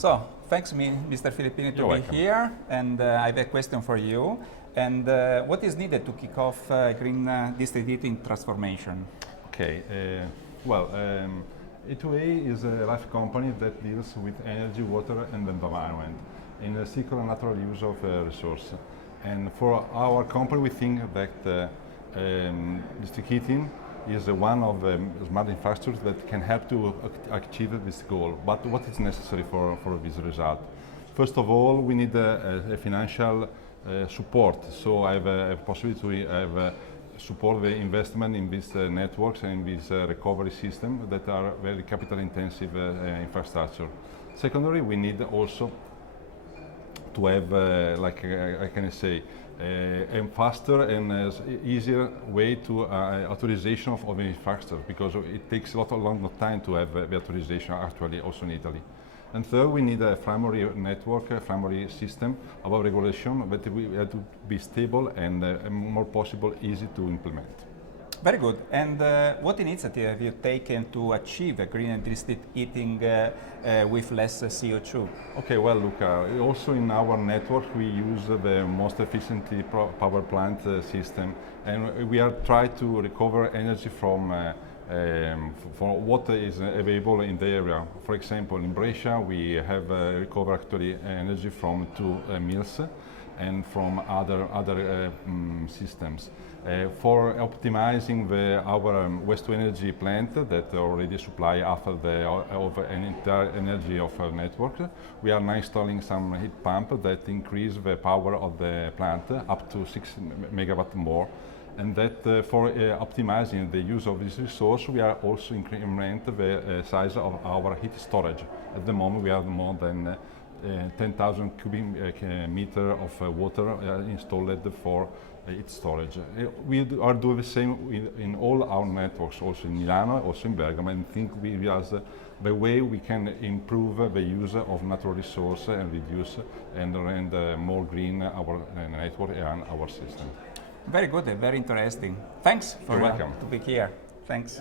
So, thanks Mr. Filippini to be here, and I have a question for you. And what is needed to kick off green district heating transformation? Okay, A2A is a life company that deals with energy, water and environment in a circular natural use of resource. And for our company, we think that district heating is one of the smart infrastructures that can help to achieve this goal. But what is necessary for this result? First of all, we need a financial support. So I have a possibility to have support the investment in these networks and in this recovery system that are very capital intensive infrastructure. Secondly, we need also to have, I can say, a faster and easier way to authorization of the infrastructure, because it takes a long time to have the authorization actually also in Italy. And third, we need a primary network, a primary system of regulation, but we have to be stable and more possible easy to implement. Very good. And what initiative have you taken to achieve a green district heating with less CO2? Okay, well, look, also in our network we use the most efficient power plant system, and we are trying to recover energy from what is available in the area. For example, in Brescia we have recovered actually energy from two mills and from other systems. For optimizing our waste-to-energy plant that already supply half of an entire energy of our network, we are now installing some heat pump that increase the power of the plant up to 6 megawatt more. And that for optimizing the use of this resource, we are also increment the size of our heat storage. At the moment, we have more than 10,000 cubic meter of water installed for heat storage. We are doing the same in all our networks, also in Milano, also in Bergamo, and think we as the way we can improve the use of natural resource and reduce and render more green our network and our system. Very good, very interesting. Thanks for You're welcome. to be here. Thanks.